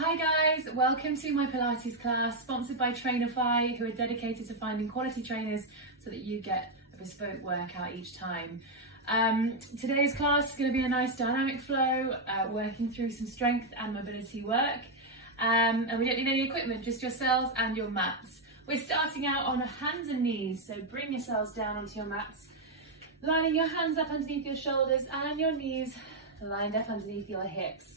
Hi guys, welcome to my Pilates class sponsored by Trainerify, who are dedicated to finding quality trainers so that you get a bespoke workout each time. Today's class is going to be a nice dynamic flow, working through some strength and mobility work. And we don't need any equipment, just yourselves and your mats. We're starting out on hands and knees, so bring yourselves down onto your mats, lining your hands up underneath your shoulders and your knees lined up underneath your hips.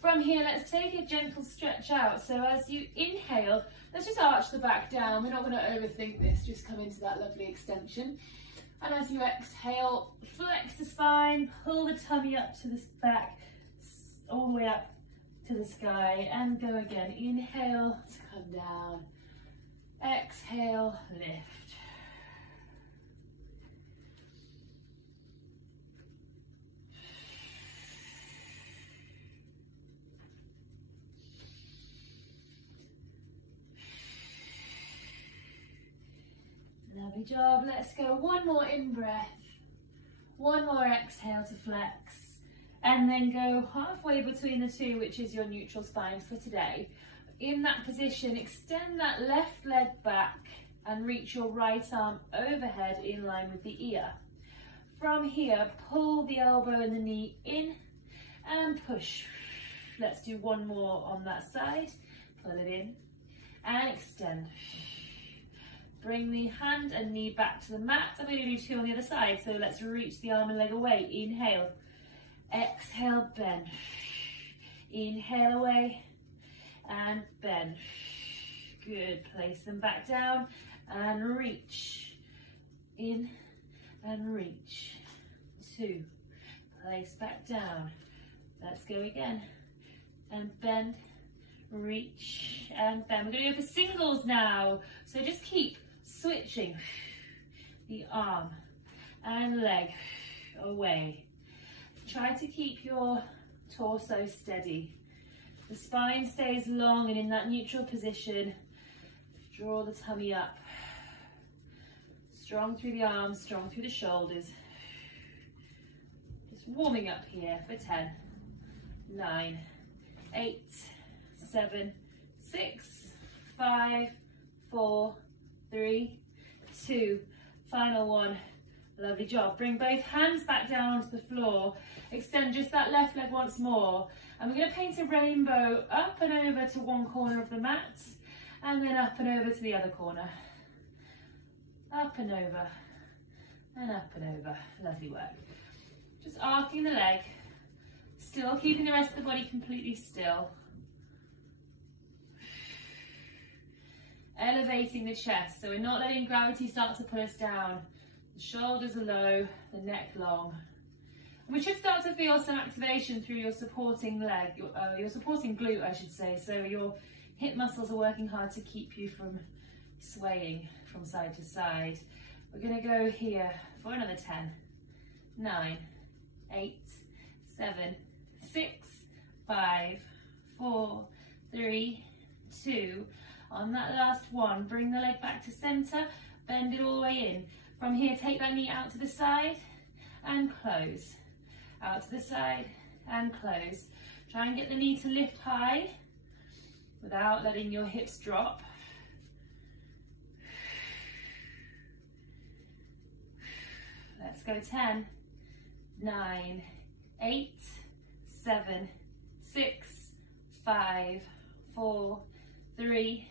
From here, let's take a gentle stretch out. So as you inhale, let's just arch the back down. We're not going to overthink this, just come into that lovely extension. And as you exhale, flex the spine, pull the tummy up to the back, all the way up to the sky, and go again. Inhale to come down. Exhale, lift. Lovely job. Let's go one more in breath, one more exhale to flex, and then go halfway between the two, which is your neutral spine for today. In that position, extend that left leg back and reach your right arm overhead in line with the ear. From here, pull the elbow and the knee in and push. Let's do one more on that side. Pull it in and extend. Bring the hand and knee back to the mat. I'm going to do two on the other side, so let's reach the arm and leg away. Inhale, exhale, bend. Inhale away and bend. Good, place them back down and reach. In and reach. Two, place back down. Let's go again. And bend, reach and bend. We're going to go for singles now, so just keep switching the arm and leg away. Try to keep your torso steady. The spine stays long and in that neutral position. Draw the tummy up. Strong through the arms, strong through the shoulders. Just warming up here for 10, 9, 8, 7, 6, 5, 4, 3, 2, final one. Lovely job. Bring both hands back down onto the floor. Extend just that left leg once more. And we're going to paint a rainbow up and over to one corner of the mat, and then up and over to the other corner. Up and over, and up and over. Lovely work. Just arcing the leg, still keeping the rest of the body completely still. Elevating the chest, so we're not letting gravity start to pull us down. The shoulders are low, the neck long. And we should start to feel some activation through your supporting leg, your supporting glute, I should say. So your hip muscles are working hard to keep you from swaying from side to side. We're going to go here for another 10, 9, 8, 7, 6, 5, 4, 3, 2. On that last one, bring the leg back to center, bend it all the way in. From here, take that knee out to the side and close. Out to the side and close. Try and get the knee to lift high without letting your hips drop. Let's go 10, 9, 8, 7, 6, 5, 4, 3,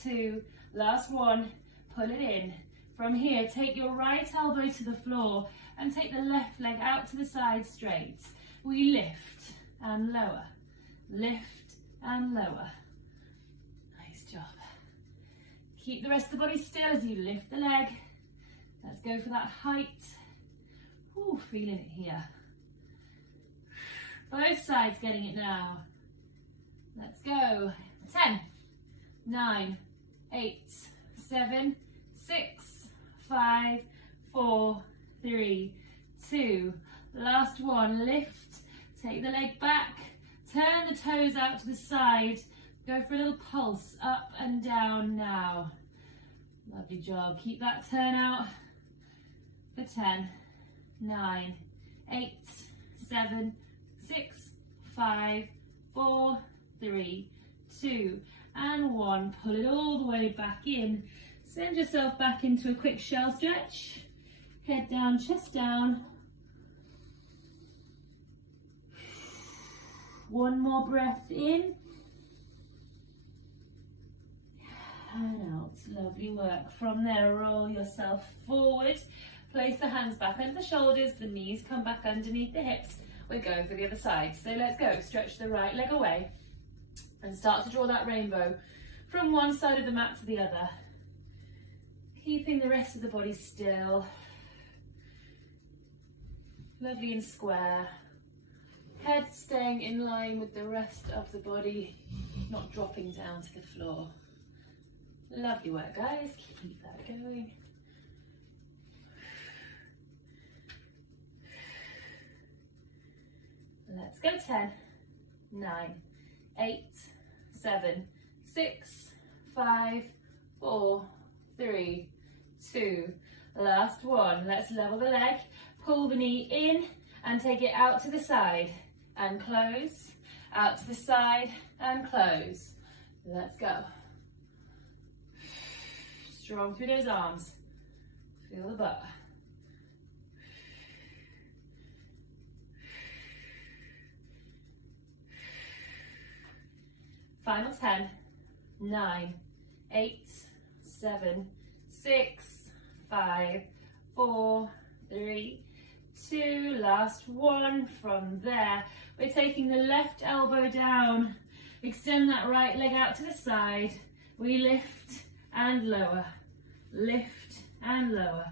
2, last one, pull it in. From here, take your right elbow to the floor and take the left leg out to the side straight. We lift and lower, lift and lower. Nice job. Keep the rest of the body still as you lift the leg. Let's go for that height. Ooh, feeling it here. Both sides getting it now. Let's go. 10, 9, 8, 7, 6, 5, 4, 3, 2. Last one, lift, take the leg back, turn the toes out to the side, go for a little pulse up and down now. Lovely job. Keep that turn out for 10, 9, 8, 7, 6, 5, 4, 3, 2, and 1. Pull it all the way back in. Send yourself back into a quick shell stretch. Head down, chest down. One more breath in. And out. Lovely work. From there, roll yourself forward. Place the hands back under the shoulders. The knees come back underneath the hips. We're going for the other side. So let's go. Stretch the right leg away and start to draw that rainbow from one side of the mat to the other. Keeping the rest of the body still. Lovely and square. Head staying in line with the rest of the body, not dropping down to the floor. Lovely work, guys. Keep that going. Let's go. 10, 9, 8, 7, 6, 5, 4, 3, 2. Last one. Let's level the leg. Pull the knee in and take it out to the side and close. Out to the side and close. Let's go. Strong through those arms. Feel the butt. Final 10, 9, 8, 7, 6, 5, 4, 3, 2. Last one. From there, we're taking the left elbow down. Extend that right leg out to the side. We lift and lower. Lift and lower.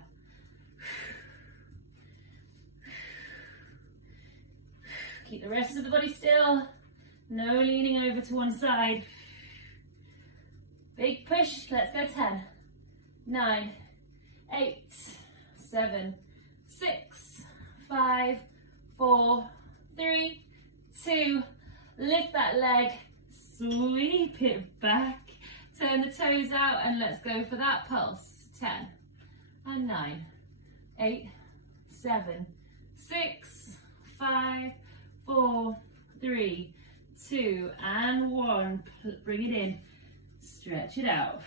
Keep the rest of the body still. No leaning over to one side. Big push. Let's go. 10, 9, 8, 7, 6, 5, 4, 3, 2. Lift that leg. Sweep it back. Turn the toes out and let's go for that pulse. 10 and 9, 8, 7, 6, 5, 4, 3, 2, and 1. Bring it in. Stretch it out.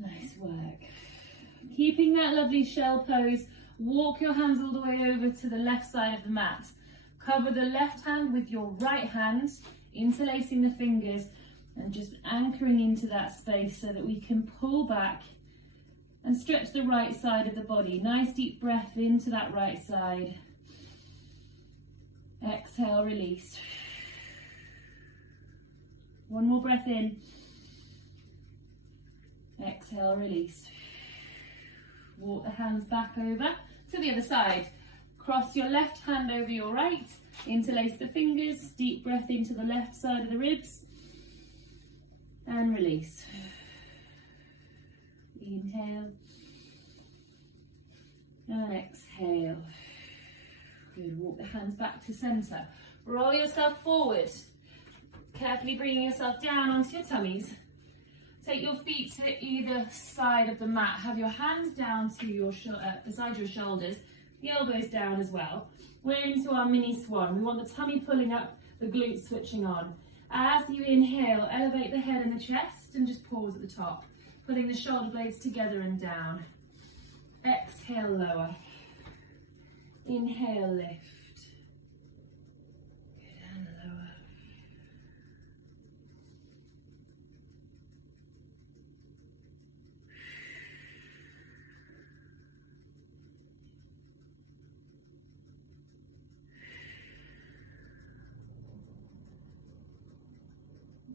Nice work. Keeping that lovely shell pose, walk your hands all the way over to the left side of the mat. Cover the left hand with your right hand, interlacing the fingers and just anchoring into that space so that we can pull back and stretch the right side of the body. Nice deep breath into that right side. Exhale, release. One more breath in. Exhale, release. Walk the hands back over to the other side. Cross your left hand over your right. Interlace the fingers. Deep breath into the left side of the ribs. And release. Inhale. And exhale. Good. Walk the hands back to center. Roll yourself forward. Carefully bringing yourself down onto your tummies. Take your feet to either side of the mat. Have your hands down to your beside your shoulders. The elbows down as well. We're into our mini swan. We want the tummy pulling up, the glutes switching on. As you inhale, elevate the head and the chest and just pause at the top. Pulling the shoulder blades together and down. Exhale, lower. Inhale, lift. Good, and lower.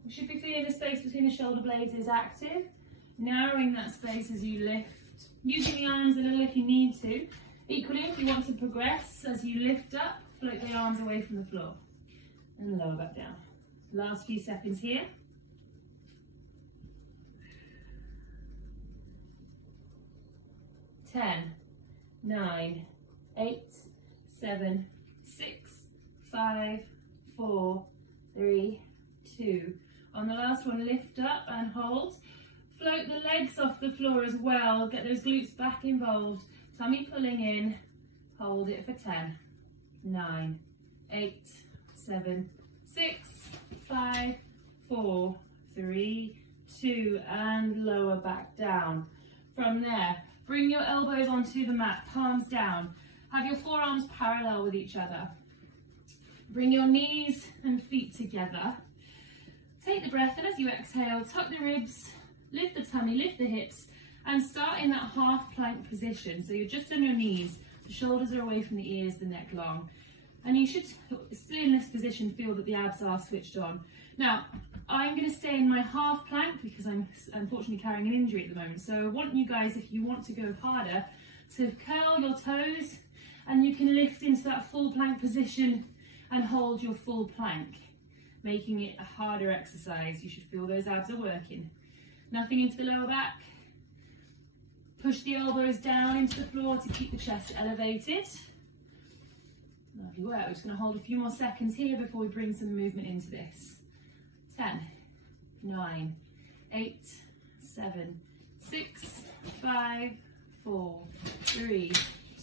You should be feeling the space between the shoulder blades is active. Narrowing that space as you lift. Using the arms a little if you need to. Equally, if you want to progress, as you lift up, float the arms away from the floor. And lower back down. Last few seconds here. 10, 9, 8, 7, 6, 5, 4, 3, 2. On the last one, lift up and hold. Float the legs off the floor as well. Get those glutes back involved. Tummy pulling in. Hold it for 10, 9, 8, 7, 6, 5, 4, 3, 2, and lower back down. From there, bring your elbows onto the mat, palms down. Have your forearms parallel with each other. Bring your knees and feet together. Take the breath, and as you exhale, tuck the ribs, lift the tummy, lift the hips, and start in that half plank position. So you're just on your knees, the shoulders are away from the ears, the neck long. And you should, still in this position, feel that the abs are switched on. Now, I'm going to stay in my half plank because I'm unfortunately carrying an injury at the moment. So I want you guys, if you want to go harder, to curl your toes, and you can lift into that full plank position and hold your full plank, making it a harder exercise. You should feel those abs are working. Nothing into the lower back. Push the elbows down into the floor to keep the chest elevated. Lovely work. We're just going to hold a few more seconds here before we bring some movement into this. 10, 9, 8, 7, 6, 5, 4, 3,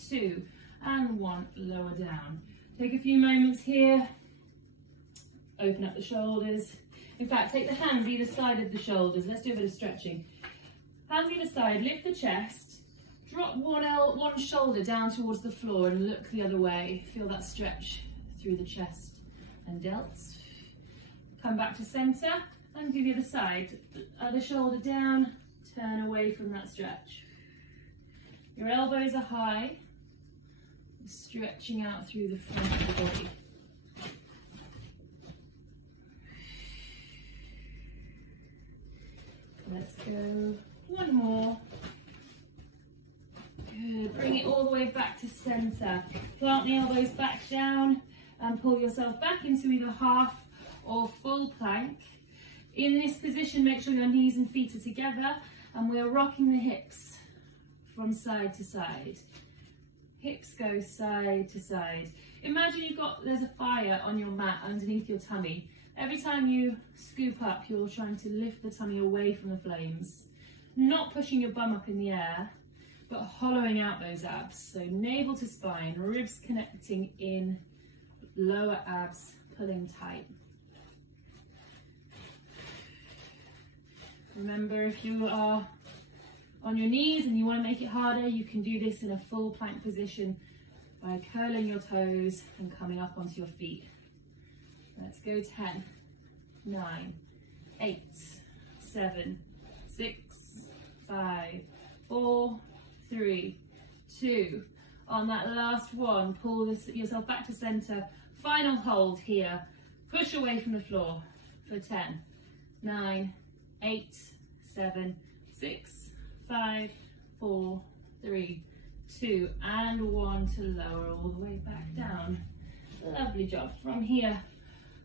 2, and 1. Lower down. Take a few moments here. Open up the shoulders. In fact, take the hands either side of the shoulders. Let's do a bit of stretching. Hands either side, lift the chest, drop one shoulder down towards the floor and look the other way. Feel that stretch through the chest and delts. Come back to center and do the other side. Other shoulder down, turn away from that stretch. Your elbows are high, stretching out through the front of the body. Let's go. One more. Good. Bring it all the way back to center. Plant the elbows back down and pull yourself back into either half or full plank. In this position, make sure your knees and feet are together, and we're rocking the hips from side to side. Hips go side to side. Imagine there's a fire on your mat underneath your tummy. Every time you scoop up, you're trying to lift the tummy away from the flames. Not pushing your bum up in the air, but hollowing out those abs. So navel to spine, ribs connecting in, lower abs pulling tight. Remember, if you are on your knees and you want to make it harder, you can do this in a full plank position by curling your toes and coming up onto your feet. Let's go. 10, 9, 8, 7, 6, 5, 4, 3, 2. On that last one, pull yourself back to center. Final hold here. Push away from the floor for 10, 9, 8, 7, 6, 5, 4, 3, 2, and 1 to lower all the way back down. Lovely job. From here,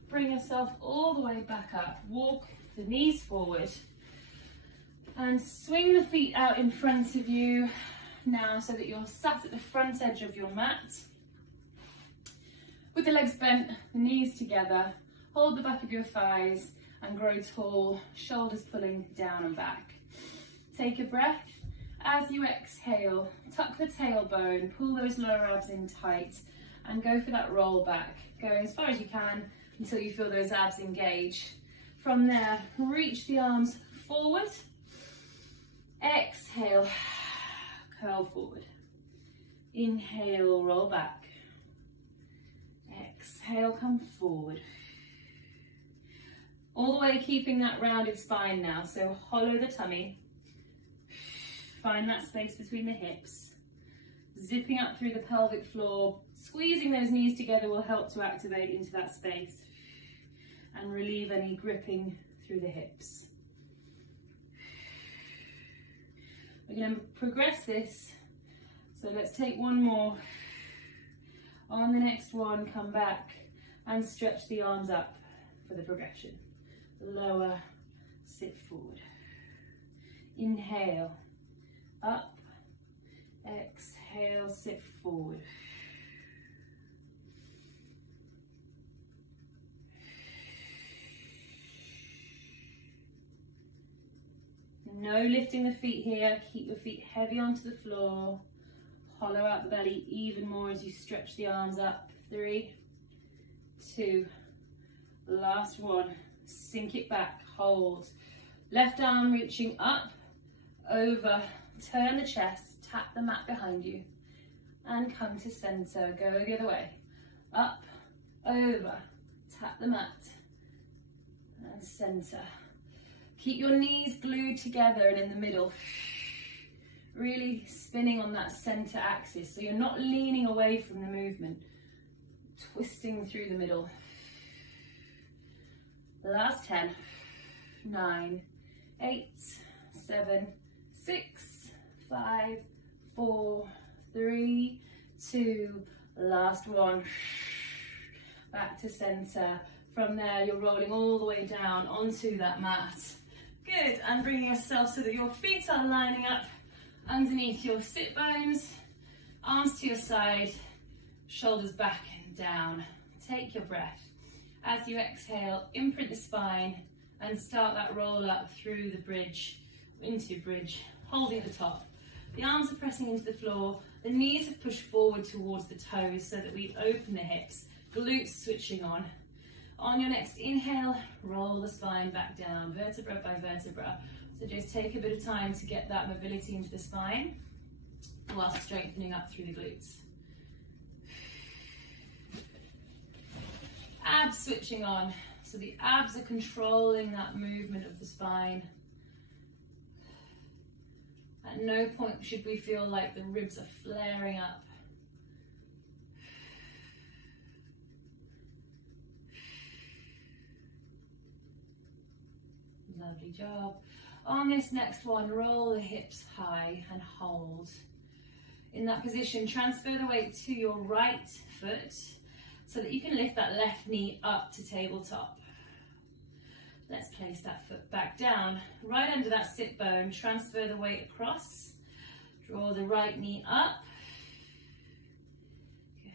bring yourself all the way back up. Walk the knees forward and swing the feet out in front of you now so that you're sat at the front edge of your mat. With the legs bent, the knees together, hold the back of your thighs and grow tall, shoulders pulling down and back. Take a breath. As you exhale, tuck the tailbone, pull those lower abs in tight and go for that roll back, going as far as you can until you feel those abs engage. From there, reach the arms forward. Exhale, curl forward. Inhale, roll back. Exhale, come forward. All the way keeping that rounded spine now, so hollow the tummy. Find that space between the hips. Zipping up through the pelvic floor. Squeezing those knees together will help to activate into that space and relieve any gripping through the hips. We're going to progress this, so let's take one more. On the next one, come back and stretch the arms up for the progression. Lower, sit forward. Inhale, up, exhale, sit forward. No lifting the feet here, keep your feet heavy onto the floor. Hollow out the belly even more as you stretch the arms up. 3, 2, last one. sink it back, hold. Left arm reaching up, over, turn the chest, tap the mat behind you, and come to center. Go the other way. Up, over, tap the mat, and center. Keep your knees glued together and in the middle, really spinning on that center axis, so you're not leaning away from the movement, twisting through the middle. The last 10, 9, 8, 7, 6, 5, 4, 3, 2, last one. Back to center. From there, you're rolling all the way down onto that mat. Good, and bringing yourself so that your feet are lining up underneath your sit bones, arms to your side, shoulders back and down. Take your breath. As you exhale, imprint the spine and start that roll up through the bridge, into bridge, holding at the top. The arms are pressing into the floor, the knees have pushed forward towards the toes so that we open the hips, glutes switching on. On your next inhale, roll the spine back down, vertebra by vertebra. So just take a bit of time to get that mobility into the spine while strengthening up through the glutes. Abs switching on. So the abs are controlling that movement of the spine. At no point should we feel like the ribs are flaring up. Lovely job. On this next one, roll the hips high and hold. In that position, transfer the weight to your right foot so that you can lift that left knee up to tabletop. Let's place that foot back down, right under that sit bone, transfer the weight across, draw the right knee up. Good,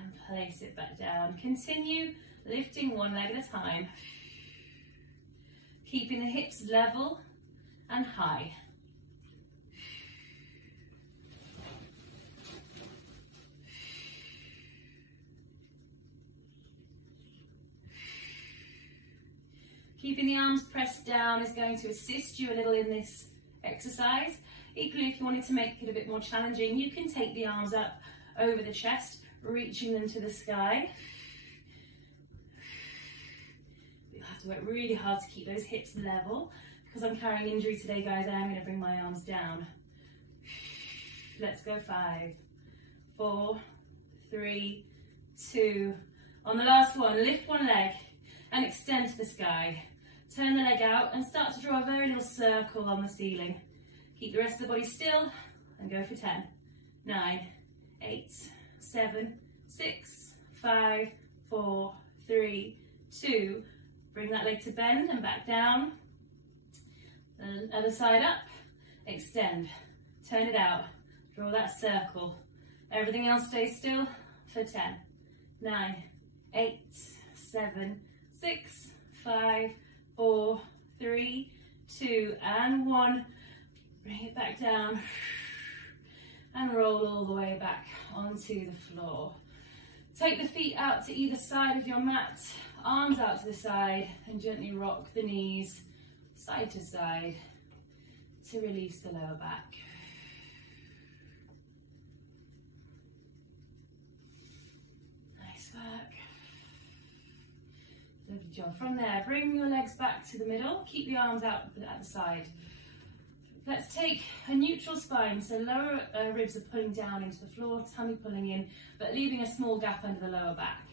and place it back down. Continue lifting one leg at a time. Keeping the hips level and high. Keeping the arms pressed down is going to assist you a little in this exercise. Equally, if you wanted to make it a bit more challenging, you can take the arms up over the chest, reaching them to the sky. You'll have to work really hard to keep those hips level. Because I'm carrying injury today, guys, I am going to bring my arms down. Let's go. 5, 4, 3, 2. On the last one, lift one leg and extend to the sky. Turn the leg out and start to draw a very little circle on the ceiling. Keep the rest of the body still and go for 10, 9, 8, 7, 6, 5, 4, 3, 2. Bring that leg to bend and back down. And other side up, extend, turn it out, draw that circle. Everything else stays still for 10, 9, 8, 7, 6, 5, 4, 3, 2, and 1. Bring it back down and roll all the way back onto the floor. Take the feet out to either side of your mat, arms out to the side, and gently rock the knees side to side to release the lower back. Nice work. Lovely job. From there, bring your legs back to the middle. Keep the arms out at the side. Let's take a neutral spine, so lower ribs are pulling down into the floor, tummy pulling in, but leaving a small gap under the lower back.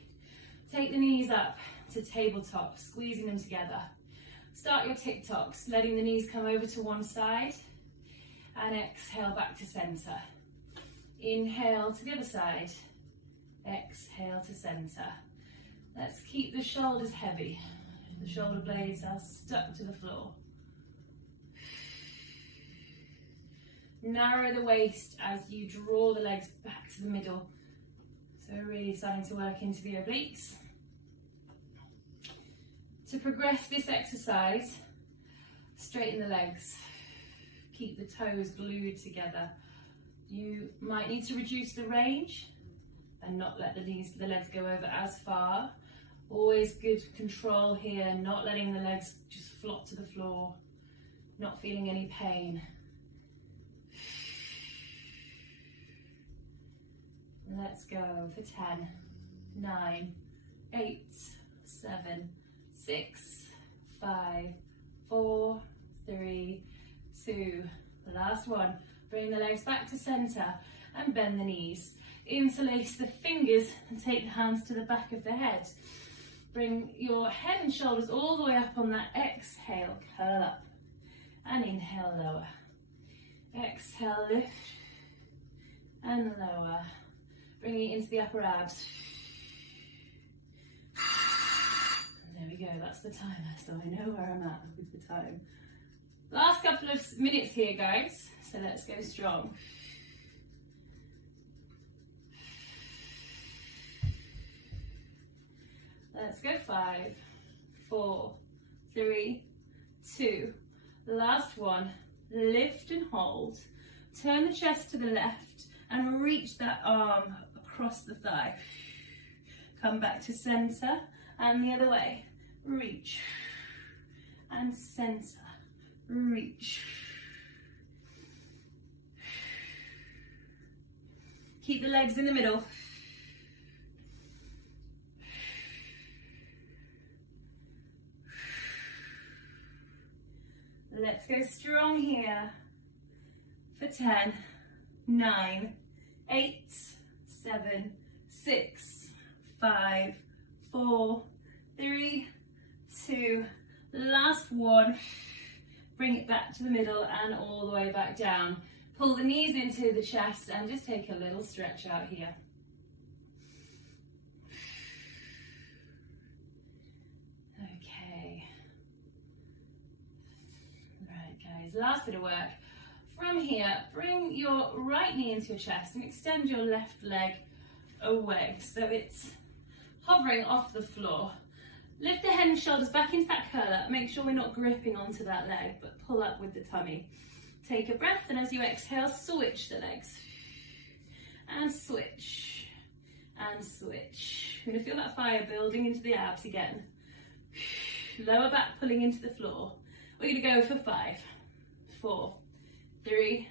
Take the knees up to tabletop, squeezing them together. Start your TikToks, letting the knees come over to one side, and exhale back to center. Inhale to the other side, exhale to center. Let's keep the shoulders heavy. The shoulder blades are stuck to the floor. Narrow the waist as you draw the legs back to the middle. So really starting to work into the obliques. To progress this exercise, straighten the legs. Keep the toes glued together. You might need to reduce the range and not let the legs go over as far, Always good control here, not letting the legs just flop to the floor, not feeling any pain. Let's go for 10, 9, 8, 7, 6, 5, 4, 3, 2. The last one. Bring the legs back to center and bend the knees. Interlace the fingers and take the hands to the back of the head. Bring your head and shoulders all the way up on that exhale, curl up. And inhale, lower. Exhale, lift and lower. Bring it into the upper abs. There we go, that's the timer, so I know where I'm at with the time. Last couple of minutes here, guys, so let's go strong. Let's go 5, 4, 3, 2. Last one, lift and hold. Turn the chest to the left and reach that arm across the thigh. Come back to center and the other way. Reach and center, reach. Keep the legs in the middle. Let's go strong here for 10, 9, 8, 7, 6, 5, 4, 3, 2, last one. Bring it back to the middle and all the way back down. Pull the knees into the chest and just take a little stretch out here. Okay. Right, guys, last bit of work. From here, bring your right knee into your chest and extend your left leg away so it's hovering off the floor. Lift the head and shoulders back into that curl up. Make sure we're not gripping onto that leg, but pull up with the tummy. Take a breath, and as you exhale, switch the legs. And switch. And switch. You're going to feel that fire building into the abs again. Lower back pulling into the floor. We're going to go for 5, 4, 3,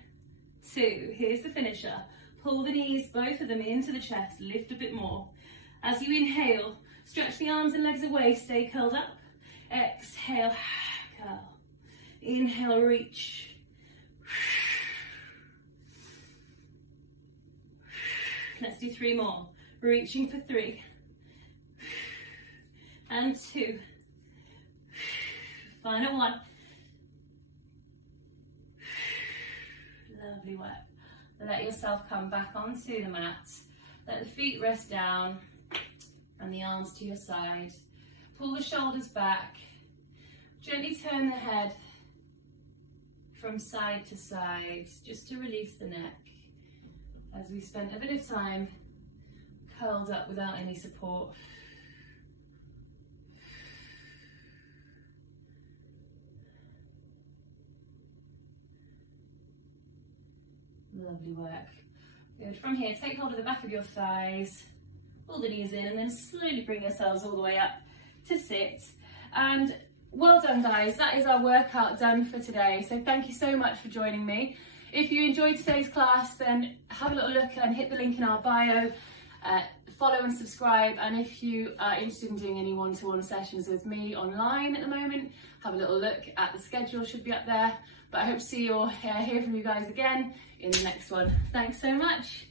2. Here's the finisher. Pull the knees, both of them, into the chest. Lift a bit more. As you inhale, stretch the arms and legs away. Stay curled up. Exhale, curl. Inhale, reach. Let's do 3 more. Reaching for 3. And 2. Final 1. Lovely work. Let yourself come back onto the mat. Let the feet rest down and the arms to your side. Pull the shoulders back. Gently turn the head from side to side, just to release the neck, as we spent a bit of time curled up without any support. Lovely work. Good. From here, take hold of the back of your thighs, pull the knees in, and then slowly bring yourselves all the way up to sit. And well done, guys. That is our workout done for today. So thank you so much for joining me. If you enjoyed today's class, then have a little look and hit the link in our bio. Follow and subscribe. And if you are interested in doing any one-to-one sessions with me online at the moment, have a little look at the schedule, should be up there. But I hope to see you or hear from you guys again in the next one. Thanks so much.